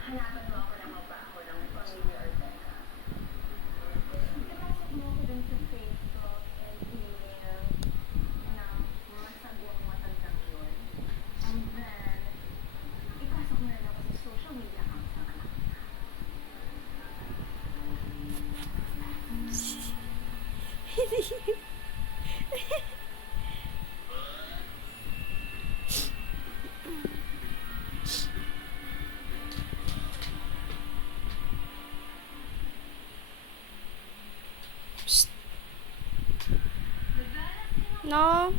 Hanapan mo ako ng mabaho ng pamilya Ortega. Ipasok mo ako dun sa Facebook and email ng masagwang matandang yun. And then, ipasok mo rin ako sa social media accounts ng anak niya. No.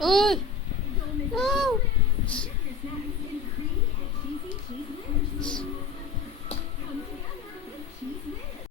Uy!